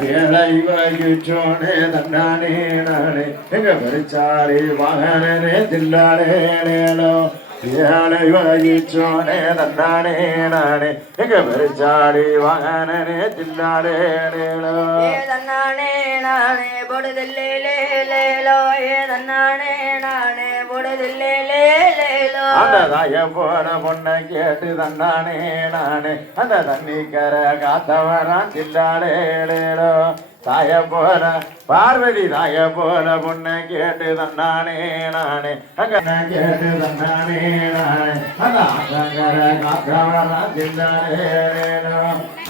பேரை வகிச்சோனே தன்னானே நானே எங்க பெருச்சாரி வாகனே தில்லானேனோ ஏழை வகிச்சோனே தன்னானே நானே எங்க பெருச்சாரி வாகனே தில்லானேனோ தன்னானே நானே பொடுதில்லே லேலோ ஏ தன்னானே நானே பொடுதில்லே லேலோ அந்த தாய போன பொண்ணை கேட்டு தன்னானே நானே அந்த தண்ணிக்கர காத்தவரான் தில்லாடேடோ தாய போல பார்வதி தாய போல பொண்ணை கேட்டு தன்னானே நானே அங்க கேட்டு தன்னானே நானே அந்த ஆத்தங்கர காத்தவரான் தில்லாடேடோ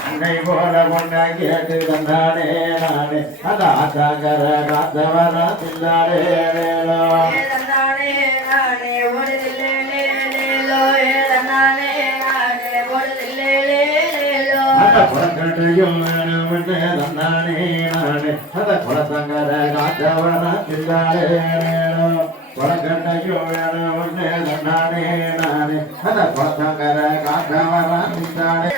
அன்னை போல பொண்ணை கேட்டு தன்னானே நானே அந்த ஆத்தங்கர காத்தவரான் தில்லாடேடோ புறக்கட்டையும் வேணும்னு தந்தானே நானே அந்த குளத்தங்கர காத்தவன தில்லாடே புறக்கட்டையும் வேணும்னு தந்தானே நானே அந்த குளத்தங்கர காத்தவன தில்லாடே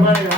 Everybody